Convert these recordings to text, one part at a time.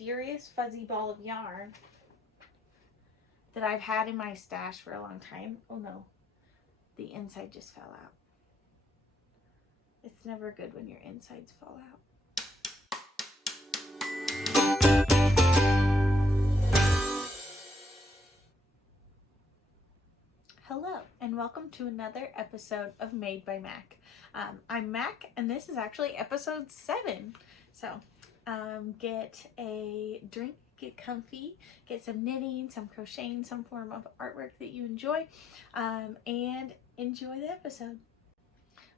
mysterious fuzzy ball of yarn that I've had in my stash for a long time. Oh no, the inside just fell out. It's never good when your insides fall out. Hello, and welcome to another episode of Made by Mac. I'm Mac, and this is actually episode 7. So, get a drink, get comfy, get some knitting, some crocheting, some form of artwork that you enjoy, and enjoy the episode.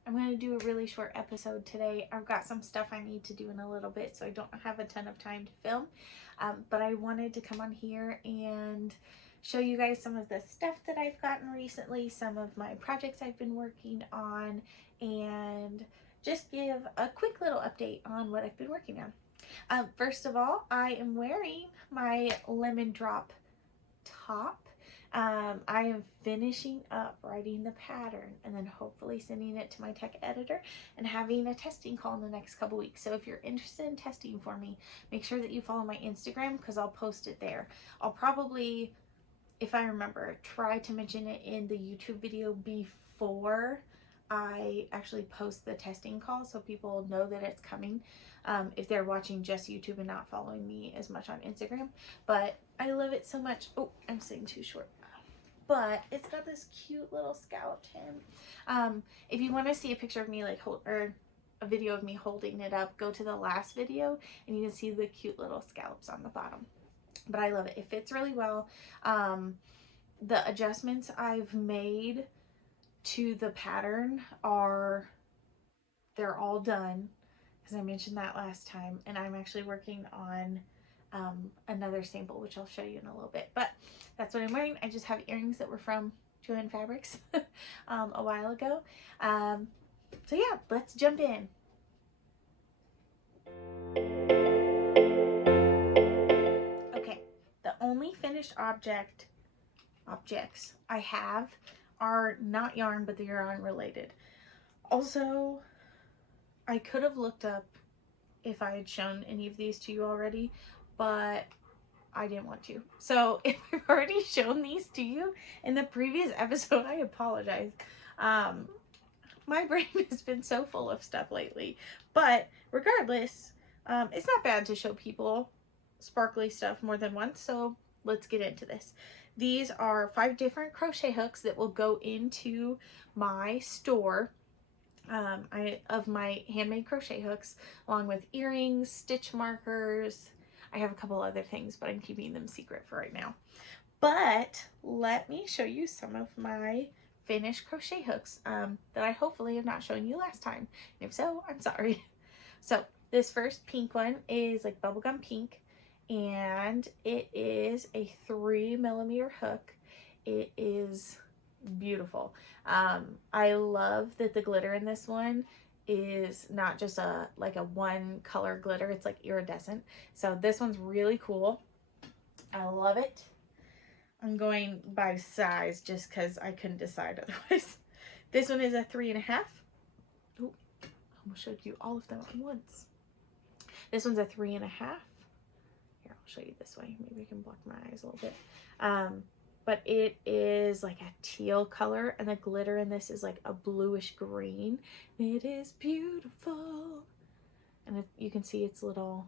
I'm going to do a really short episode today. I've got some stuff I need to do in a little bit, so I don't have a ton of time to film, but I wanted to come on here and show you guys some of the stuff that I've gotten recently, some of my projects I've been working on, and just give a quick little update on what I've been working on. First of all, I am wearing my lemon drop top. I am finishing up writing the pattern and then hopefully sending it to my tech editor and having a testing call in the next couple weeks. So if you're interested in testing for me, make sure that you follow my Instagram because I'll post it there. I'll probably, if I remember, try to mention it in the YouTube video before I actually post the testing call so people know that it's coming, if they're watching just YouTube and not following me as much on Instagram. But I love it so much. Oh, I'm sitting too short. But it's got this cute little scalloped hem. If you want to see a picture of me or a video of me holding it up, go to the last video and you can see the cute little scallops on the bottom. But I love it. It fits really well. The adjustments I've made to the pattern they're all done, because I mentioned that last time, and I'm actually working on another sample, which I'll show you in a little bit. But that's what I'm wearing. I just have earrings that were from Joann Fabrics a while ago. So yeah, let's jump in. Okay, the only finished objects I have are not yarn, but they're yarn related. Also, I could have looked up if I had shown any of these to you already, but I didn't want to. So if I've already shown these to you in the previous episode, I apologize. My brain has been so full of stuff lately, but regardless, it's not bad to show people sparkly stuff more than once. So let's get into this. These are 5 different crochet hooks that will go into my store of my handmade crochet hooks, along with earrings, stitch markers. I have a couple other things, but I'm keeping them secret for right now. But let me show you some of my finished crochet hooks that I hopefully have not shown you last time. If so, I'm sorry. So this first pink one is like bubblegum pink, and it is a 3mm hook. It is beautiful. I love that the glitter in this one is not just a one color glitter, it's like iridescent. So this one's really cool. I love it. I'm going by size just because I couldn't decide otherwise. This one is a 3.5. Oh, I almost showed you all of them at once. This one's a 3.5. Here, I'll show you this way. Maybe I can block my eyes a little bit. But it is like a teal color, and the glitter in this is like a bluish green. It is beautiful. And you can see its little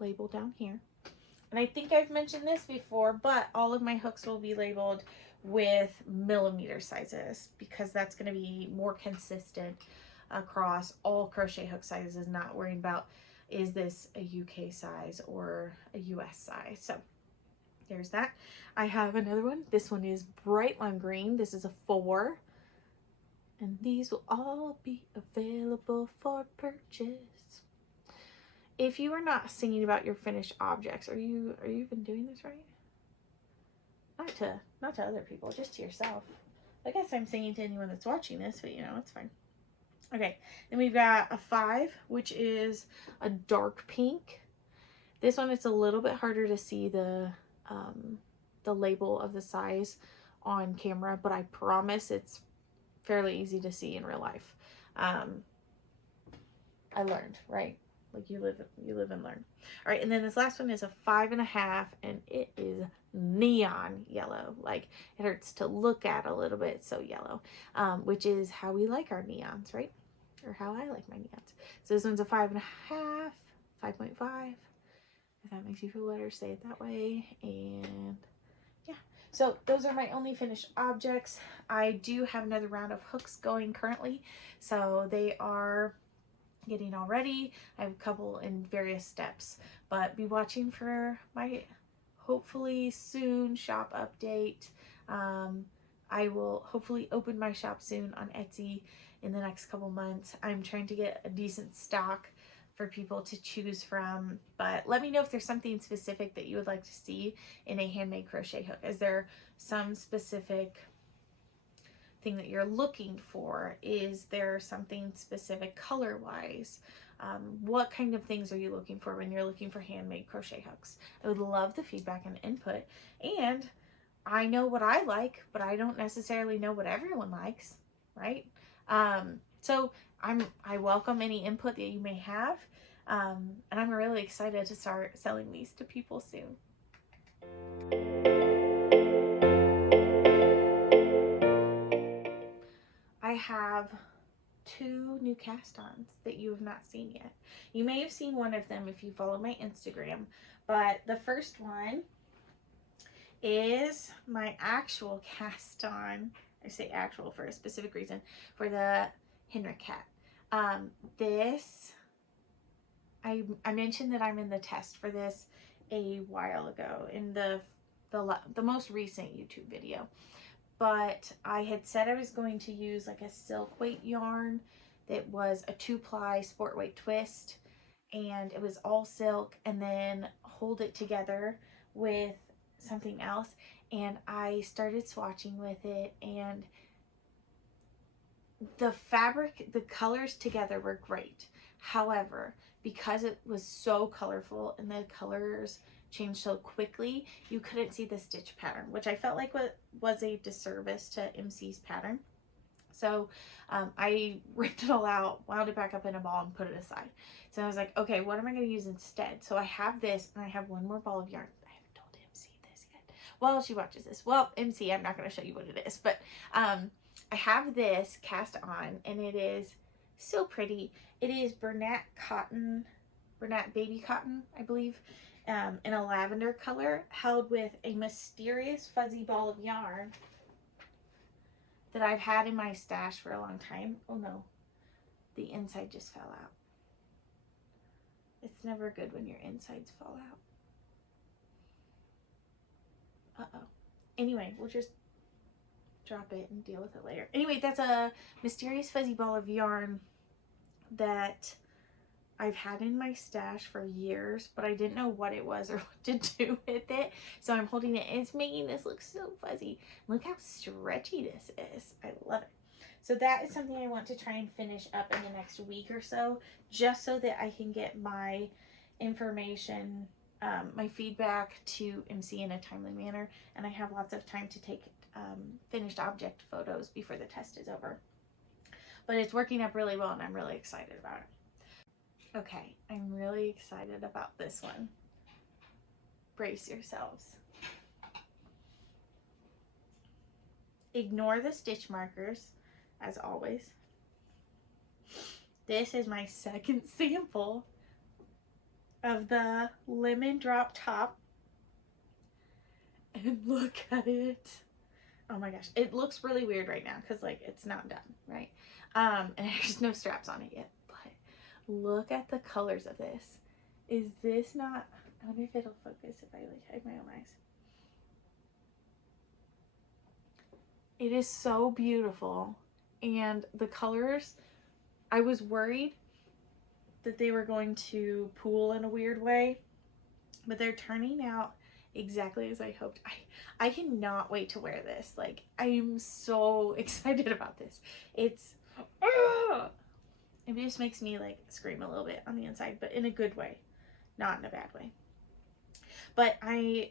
label down here. And I think I've mentioned this before, but all of my hooks will be labeled with millimeter sizes because that's going to be more consistent across all crochet hook sizes, not worrying about is this a UK size or a US size. So there's that. I have another one. This one is bright lime green. This is a 4. And these will all be available for purchase. If you are not singing about your finished objects, are you even doing this right? Not to other people, just to yourself. I guess I'm singing to anyone that's watching this, but you know, it's fine. Okay, then we've got a 5, which is a dark pink. This one, it's a little bit harder to see the label of the size on camera, but I promise it's fairly easy to see in real life. I learned, right? Like you live and learn. All right, and then this last one is a 5.5, and it is neon yellow. Like it hurts to look at a little bit. It's so yellow, which is how we like our neons, right? Or how I like my neons. So this one's a 5.5, 5.5. If that makes you feel better, say it that way. And yeah, so those are my only finished objects. I do have another round of hooks going currently, so they are getting all ready. I have a couple in various steps, but be watching for my hopefully soon shop update. I will hopefully open my shop soon on Etsy in the next couple months. I'm trying to get a decent stock for people to choose from, but let me know if there's something specific that you would like to see in a handmade crochet hook. Is there some specific thing that you're looking for? Is there something specific color wise? What kind of things are you looking for when you're looking for handmade crochet hooks? I would love the feedback and input. And I know what I like, but I don't necessarily know what everyone likes, right? So I welcome any input that you may have. And I'm really excited to start selling these to people soon. I have 2 new cast-ons that you have not seen yet. You may have seen one of them if you follow my Instagram, but the first one is my actual cast-on. I say actual for a specific reason, for the Henrik Hat. I mentioned that I'm in the test for this a while ago in the most recent YouTube video. But I had said I was going to use like a silk weight yarn that was a 2-ply sport weight twist, and it was all silk, and then hold it together with something else. And I started swatching with it, and the fabric, the colors together were great. However, because it was so colorful and the colors changed so quickly, you couldn't see the stitch pattern, which I felt like was a disservice to MC's pattern. So I ripped it all out, wound it back up in a ball, and put it aside. So I was like, okay, what am I going to use instead? So I have this, and I have one more ball of yarn. I haven't told MC this yet. Well, she watches this. Well, MC, I'm not going to show you what it is, but I have this cast on, and it is so pretty. It is Bernat Baby Cotton, I believe, in a lavender color, held with a mysterious fuzzy ball of yarn that I've had in my stash for a long time. Oh no, the inside just fell out. It's never good when your insides fall out. Uh-oh. Anyway, we'll just drop it and deal with it later. Anyway, that's a mysterious fuzzy ball of yarn that I've had in my stash for years, but I didn't know what it was or what to do with it. So I'm holding it, and it's making this look so fuzzy. Look how stretchy this is. I love it. So that is something I want to try and finish up in the next week or so, just so that I can get my information, my feedback to MC in a timely manner, and I have lots of time to take finished object photos before the test is over. But it's working up really well, and I'm really excited about it. Okay, I'm really excited about this one. Brace yourselves. Ignore the stitch markers, as always. This is my second sample of the lemon drop top. And look at it. Oh my gosh, it looks really weird right now because like it's not done, right? And there's no straps on it yet, but look at the colors of this. Is this not, I wonder if it'll focus if I like hide my own eyes. It is so beautiful, and the colors, I was worried that they were going to pool in a weird way, but they're turning out exactly as I hoped. I cannot wait to wear this. Like, I am so excited about this. It just makes me like scream a little bit on the inside, but in a good way, not in a bad way. But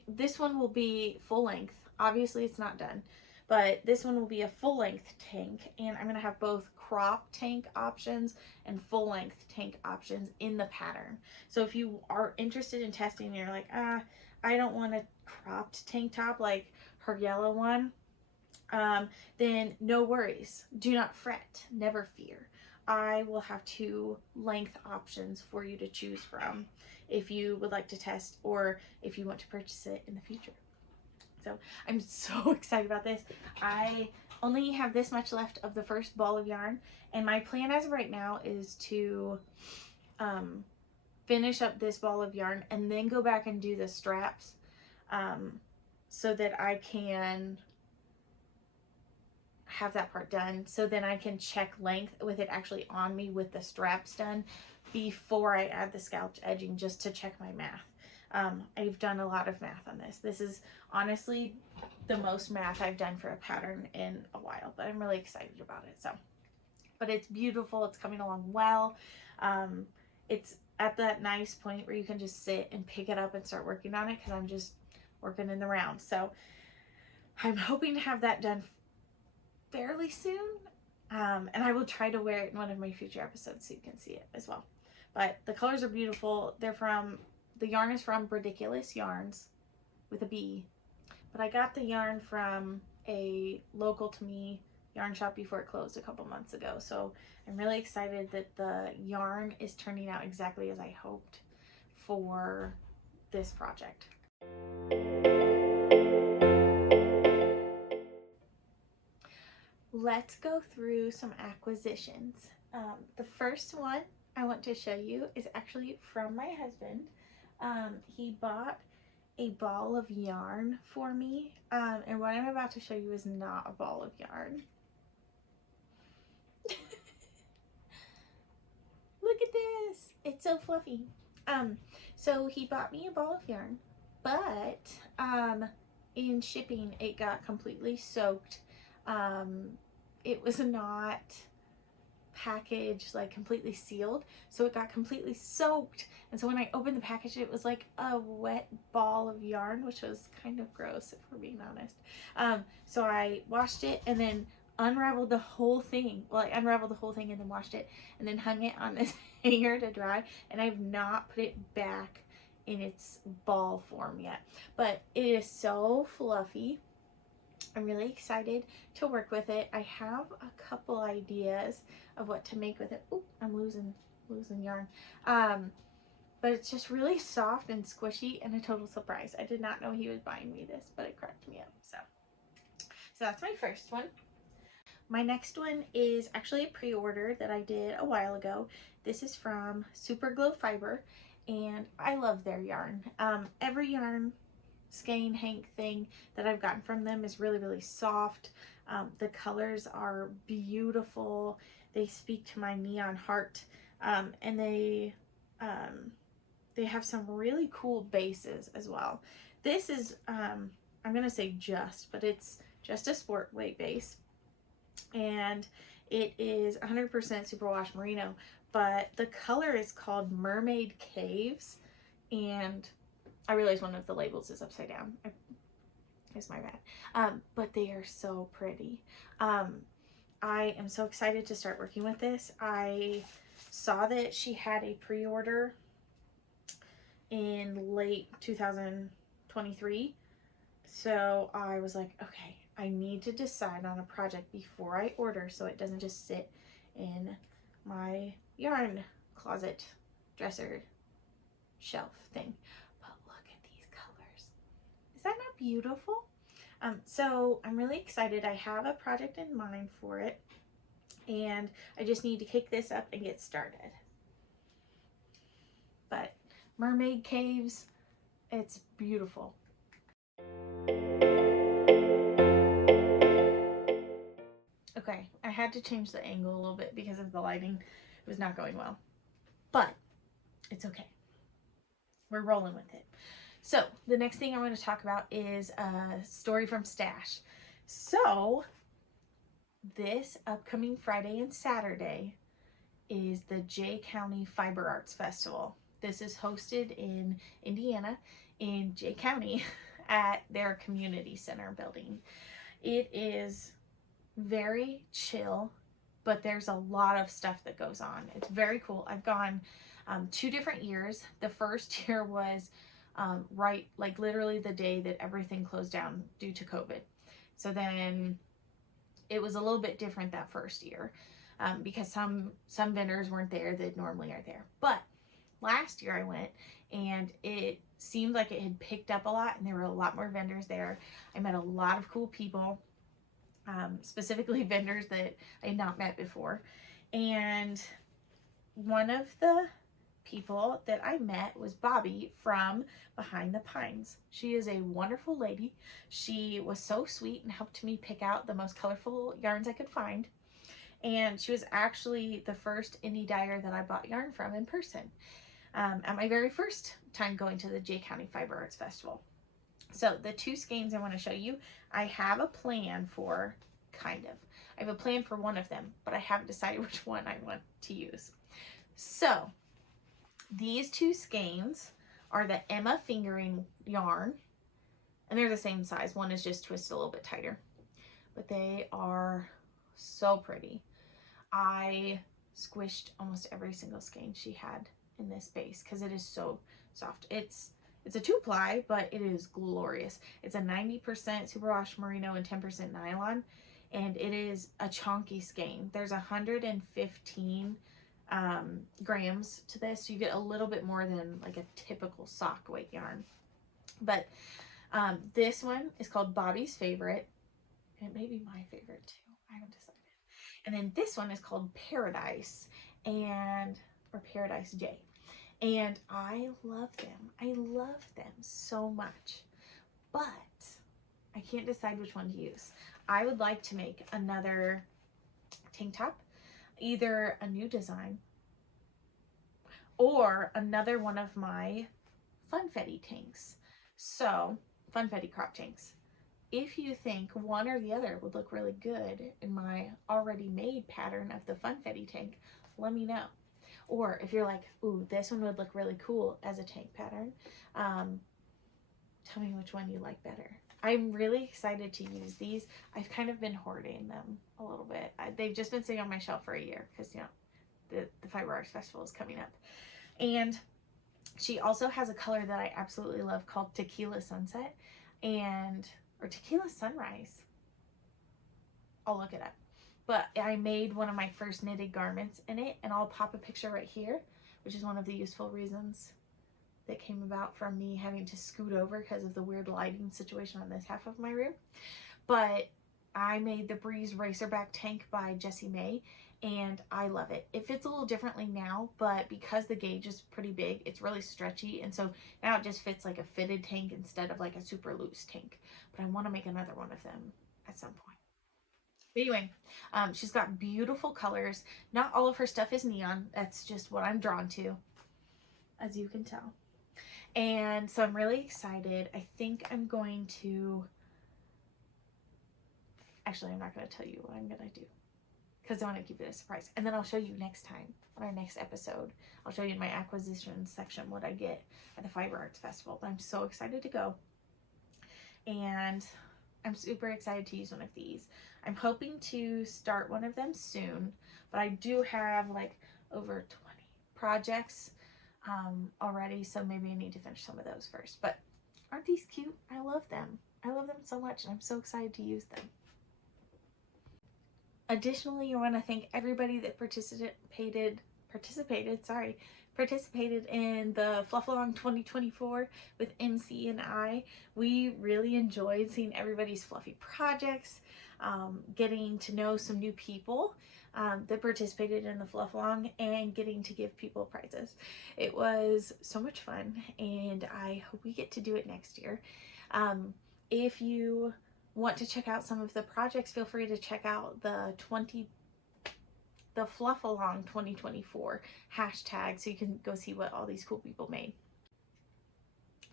this one will be full length. Obviously it's not done, but this one will be a full length tank, and I'm going to have both crop tank options and full length tank options in the pattern. So if you are interested in testing and you're like, I don't want a cropped tank top like her yellow one, then no worries. Do not fret. Never fear. I will have 2 length options for you to choose from if you would like to test or if you want to purchase it in the future. So I'm so excited about this. I only have this much left of the first ball of yarn, and my plan as of right now is to finish up this ball of yarn and then go back and do the straps so that I can have that part done, so then I can check length with it actually on me with the straps done before I add the scalloped edging, just to check my math. I've done a lot of math on this. This is honestly the most math I've done for a pattern in a while, but I'm really excited about it. So, but it's beautiful. It's coming along well. It's at that nice point where you can just sit and pick it up and start working on it, because I'm just working in the round. So I'm hoping to have that done fairly soon, and I will try to wear it in one of my future episodes so you can see it as well. But the colors are beautiful. The yarn is from Ridiculous Yarns with a B, but I got the yarn from a local to me yarn shop before it closed a couple months ago, so I'm really excited that the yarn is turning out exactly as I hoped for this project. Let's go through some acquisitions. The first one I want to show you is actually from my husband. He bought a ball of yarn for me, and what I'm about to show you is not a ball of yarn. Look at this, it's so fluffy. So he bought me a ball of yarn, but in shipping it got completely soaked. It was not packaged like completely sealed, so it got completely soaked, and so when I opened the package it was like a wet ball of yarn, which was kind of gross if we're being honest. So I washed it and then unraveled the whole thing. Well, I unraveled the whole thing and then washed it and then hung it on this hanger to dry, and I've not put it back in its ball form yet, but it is so fluffy. I'm really excited to work with it. I have a couple ideas of what to make with it. Ooh, I'm losing yarn. But it's just really soft and squishy and a total surprise. I did not know he was buying me this, but it cracked me up. So that's my first one. My next one is actually a pre-order that I did a while ago. This is from Super Glow Fiber, and I love their yarn. Every yarn skein hank thing that I've gotten from them is really, really soft. The colors are beautiful. They speak to my neon heart, and they have some really cool bases as well. This is I'm gonna say but it's just a sport weight base, and it is 100% superwash merino, but the color is called Mermaid Caves, and I realize one of the labels is upside down. It's my bad. But they are so pretty. I am so excited to start working with this. I saw that she had a pre-order in late 2023. So I was like, okay, I need to decide on a project before I order so it doesn't just sit in my yarn closet dresser shelf thing. Is that not beautiful? So I'm really excited. I have a project in mind for it, and I just need to kick this up and get started. But Mermaid Caves, it's beautiful. Okay, I had to change the angle a little bit because of the lighting. It was not going well, but it's okay. We're rolling with it. So the next thing I want to talk about is a story from Stash. So this upcoming Friday and Saturday is the Jay County Fiber Arts Festival. This is hosted in Indiana, in Jay County, at their community center building. It is very chill, but there's a lot of stuff that goes on. It's very cool. I've gone 2 different years. The first year was right, like literally the day that everything closed down due to COVID. So then it was a little bit different that first year because some vendors weren't there that normally are there. But last year I went and it seemed like it had picked up a lot and there were a lot more vendors there. I met a lot of cool people, specifically vendors that I had not met before. And one of the people that I met was Bobby from Behind the Pines. She is a wonderful lady. She was so sweet and helped me pick out the most colorful yarns I could find. And she was actually the first indie dyer that I bought yarn from in person at my very first time going to the Jay County Fiber Arts Festival. So the 2 skeins I want to show you, I have a plan for, kind of. I have a plan for one of them, but I haven't decided which one I want to use. So these 2 skeins are the Emma fingering yarn, and they're the same size. One is just twisted a little bit tighter, but they are so pretty. I squished almost every single skein she had in this base because it is so soft. It's a 2-ply, but it is glorious. It's a 90% superwash merino and 10% nylon, and it is a chunky skein. There's 115 grams to this, so you get a little bit more than like a typical sock weight yarn. But this one is called Bobby's Favorite. It may be my favorite too. I haven't decided. And then this one is called Paradise, or Paradise J. And I love them. I love them so much. But I can't decide which one to use. I would like to make another tank top, either a new design or another one of my funfetti tanks. So, funfetti crop tanks. If you think one or the other would look really good in my already made pattern of the funfetti tank, let me know. Or if you're like, ooh, this one would look really cool as a tank pattern, tell me which one you like better. I'm really excited to use these. I've kind of been hoarding them a little bit. They've just been sitting on my shelf for a year because, you know, the Fiber Arts Festival is coming up. And she also has a color that I absolutely love called Tequila Sunset or Tequila Sunrise. I'll look it up. But I made one of my first knitted garments in it, and I'll pop a picture right here, which is one of the useful reasons that came about from me having to scoot over because of the weird lighting situation on this half of my room. But I made the Breeze Racerback tank by Jessie May, and I love it. It fits a little differently now, but because the gauge is pretty big, it's really stretchy, and so now it just fits like a fitted tank instead of like a super loose tank. But I want to make another one of them at some point. But anyway, she's got beautiful colors. Not all of her stuff is neon. That's just what I'm drawn to, as you can tell. And so I'm really excited. I think I'm going to, actually I'm not going to tell you what I'm going to do because I want to keep it a surprise. And then I'll show you next time on our next episode. I'll show you in my acquisition section what I get at the Fiber Arts Festival. But I'm so excited to go. And I'm super excited to use one of these. I'm hoping to start one of them soon, but I do have like over 20 projects already, so maybe I need to finish some of those first. But aren't these cute? I love them. I love them so much, and I'm so excited to use them. Additionally, I want to thank everybody that participated in the Fluff Along 2024 with MC and I. We really enjoyed seeing everybody's fluffy projects, getting to know some new people that participated in the Fluff Along, and getting to give people prizes. It was so much fun, and I hope we get to do it next year. If you want to check out some of the projects, feel free to check out the Fluff Along 2024 hashtag so you can go see what all these cool people made.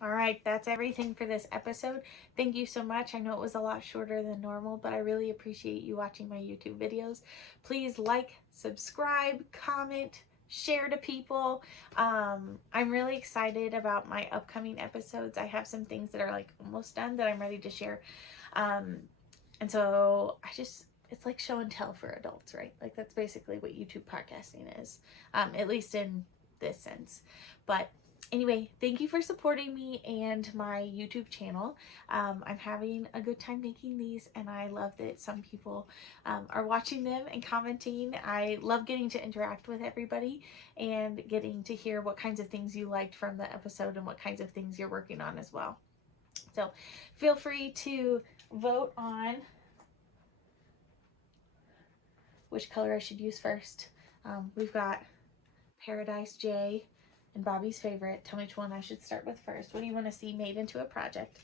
All right, that's everything for this episode. Thank you so much. I know it was a lot shorter than normal, but I really appreciate you watching my YouTube videos. Please like, subscribe, comment, share to people. I'm really excited about my upcoming episodes. I have some things that are like almost done that I'm ready to share. And so it's like show and tell for adults, right? Like that's basically what YouTube podcasting is, at least in this sense. But anyway, thank you for supporting me and my YouTube channel. I'm having a good time making these, and I love that some people are watching them and commenting. I love getting to interact with everybody and getting to hear what kinds of things you liked from the episode and what kinds of things you're working on as well. So feel free to vote on which color I should use first. We've got Paradise J and Bobby's favorite. Tell me which one I should start with first. What do you want to see made into a project?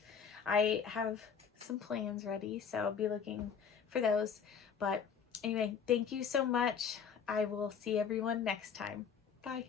I have some plans ready, so I'll be looking for those. But anyway, thank you so much. I will see everyone next time. Bye.